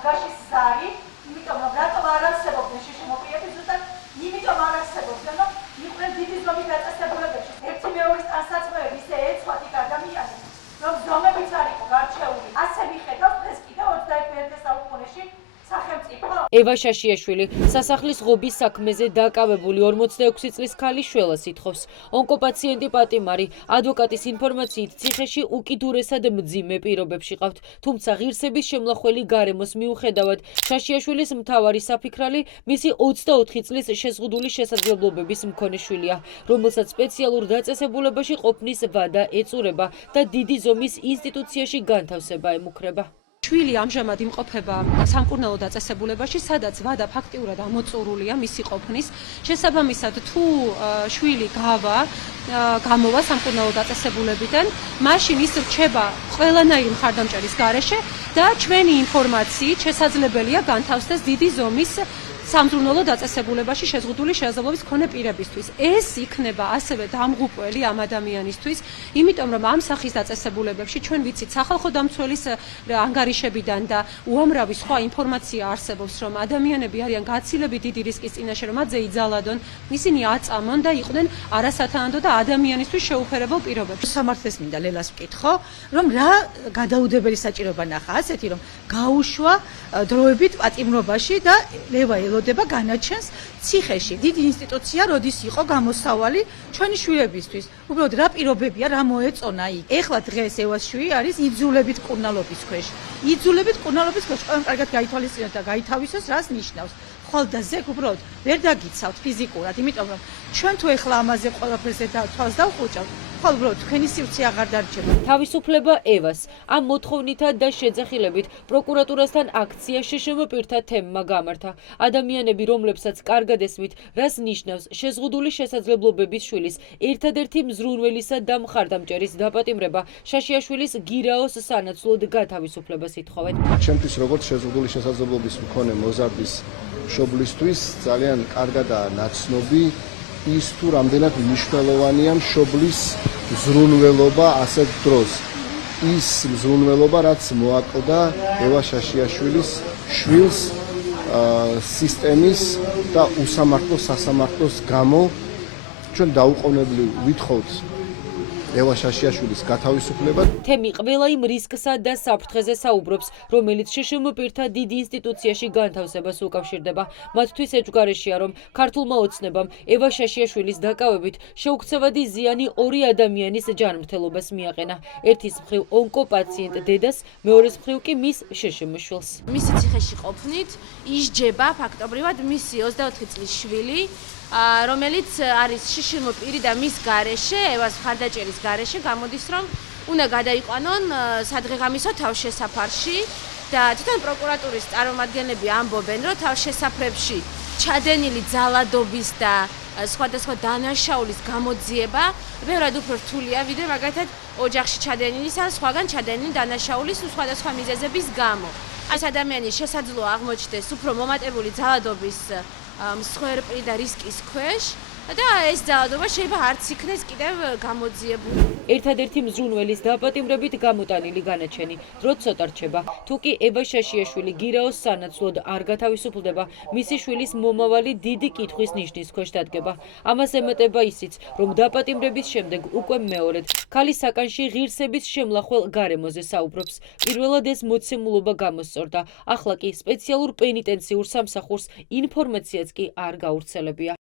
ანგარიშის ზარი, იმიტომ რომ რატომ არ არსებობდნენ შიშიმობილები, ზუსტად იმიტომ არ არსებობდნენ, რომ იყვნენ დიდი ზომის დაწესებულებებში. ერთი მეორის ტანსაცმელები ისე ეცვათ იქ ადამიანებს, რომ ზომებიც არ იყო გარჩეული. ასე მიხედავს ეს კიდევ 21-ე საუკუნეში სახელმწიფო. ევა შაშიაშვილი სასახლის ღობის საქმეზე დაკავებული 46 წლის ქალის შველას ითხოვს. ონკოპაციენტი პატიმარი ადვოკატის ინფორმაციით ციხეში უკიდურესად მძიმე პირობებში ყავთ, თუმცა ღირსების შემლახველი გარემოს მიუხედავად შაშიაშვილის მთავარი საფიქრალი მისი 24 წლის შეზღუდული შესაძლებლობების მქონე შვილია, რომელსაც სპეციალურ დაწესებულებაში ყოფნის ვადა ეწურება და დიდი ზომის ინსტიტუციაში განთავსება ემუქრება. შვილი ამჟამად იმყოფება სამკურნალო დაწესებულებაში, სადაც ვადა ფაქტიურად ამოწურულია მისი ყოფნის. შესაბამისად, თუ შვილი გამოვა სამკურნალო დაწესებულებიდან, მაშინ ის რჩება ყველანაირი მხარდამჭერის გარეშე და ჩვენი ინფორმაციით შესაძლებელია განთავსდეს დიდი ზომის სამზრუნველო დაწესებულებაში შეზღუდული შესაძლებლობის მქონე პირებისთვის. ეს იქნება ასევე დამღუპველი ამ ადამიანისთვის, იმიტომ რომ ამ სახის დაწესებულებებში ჩვენ ვიცით სახალხო დამცველის ანგარიშებიდან და უამრავი სხვა ინფორმაცია არსებობს, რომ ადამიანები არიან გაცილებით დიდი რისკის წინაშე, რომ მათზე იძალადონ, ისინი აწამონ და იყვნენ არასათანადო და ადამიანისთვის შეუფერებელ პირობებში. სამართლის მინდა ლელას ვკითხო, რომ რა გადაუდებელი საჭიროება ნახა, ასეთი რომ გაუშვა დროებით პატიმრობაში და ლევა ელოდება განაჩენს ციხეში. დიდი ინსტიტუცია როდის იყო გამოსავალი ჩვენი შვილებისთვის. უბრალოდ რა პირობებია, რა მოეწონა იქ. ეხლა დღეს ევას შვილი არის იძულებით კურნალობის ქვეშ. იძულებით კურნალობის ქვეშ ყველამ კარგად გაითვალისწინოთ და გაითავისოს, რას ნიშნავს. ხვალ და ზეგ უბრალოდ ვერ დაგიცავთ ფიზიკურად, იმიტომ რომ ჩვენ თუ ეხლა ამაზე ყველაფერზე თვალს დავხუჭავთ, ხვალ უბრალოდ თქვენი სივრცე აღარ დარჩება. თავისუფლება ევას ამ მოთხოვნითა და შეძახილებით პროკურატურასთან აქცია შშმ პირთა თემმა გამართა. ადამიანები, რომლებსაც კარგად ესმით, რას ნიშნავს შეზღუდული შესაძლებლობების შვილის ერთადერთი მზრუნველისა და მხარდამჭერის დაპატიმრება, შაშიაშვილის გირაოს სანაცვლოდ გათავისუფლებას ითხოვენ. ჩემთვის როგორც შეზღუდული შესაძლებლობის მქონე მოზარდის მშობლისთვის ძალიან კარგადაა ნაცნობი ის თუ რამდენად მნიშვნელოვანია მშობლის მზრუნველობა ასეთ დროს. ის მზრუნველობა, რაც მოაკლდა ევა შაშიაშვილის შვილს სისტემის და უსამართლო სასამართლოს გამო, ჩვენ დაუყოვნებლივ ვითხოვთ ევა შაშიაშვილის გათავისუფლება. თემი ყველა იმ რისკსა და საფრთხეზე საუბრობს, რომელიც შშმ პირთა დიდ ინსტიტუციაში განთავსებას უკავშირდება. მათთვის ეჭვგარეშეა, რომ ქართულმა ოცნებამ ევა შაშიაშვილის დაკავებით შეუქცევადი ზიანი ორი ადამიანის ჯანმრთელობას მიაყენა. ერთის მხრივ ონკოპაციენტ დედას, მეორეს მხრივ კი მის შშმ შვილს. მისი ციხეში ყოფნით ისჯება ფაქტობრივად მისი 24 წლის შვილი, რომელიც არის შშმ პირი და მის გარეშე, ევას მხარდაჭერის გარეშე, გამოდის რომ უნდა გადაიყვანონ სადღეღამისო თავშესაფარში და თვითონ პროკურატურის წარმომადგენლები ამბობენ, რომ თავშესაფრებში ჩადენილი ძალადობის და სხვადასხვა დანაშაულის გამოძიება ბევრად უფრო რთულია, ვიდრე მაგალითად ოჯახში ჩადენილის ან სხვაგან ჩადენილი დანაშაულის სხვადასხვა მიზეზების გამო. ეს ადამიანი შესაძლოა აღმოჩნდეს უფრო მომატებული ძალადობის მსხვერპლი და რისკის ქვეშ და ეს ძალადობა შეიძლება არც იქნეს კიდევ გამოძიებული. ერთადერთი მზრუნველის დაპატიმრებით გამოტანილი განაჩენი დრო ცოტა რჩება. თუ კი ევა შაშიაშვილი გირაოს სანაცვლოდ არ გათავისუფლდება, მისი შვილის მომავალი დიდი კითხვის ნიშნის ქვეშ დადგება. ამას ემატება ისიც, რომ დაპატიმრების შემდეგ უკვე მეორედ ქალის საკანში ღირსების შემლახველ გარემოზე საუბრობს. პირველად ეს მოცემულობა გამოსწორდა, ახლა კი სპეციალურ პენიტენციურ სამსახურს ინფორმაციაც კი არ გავრცელებია.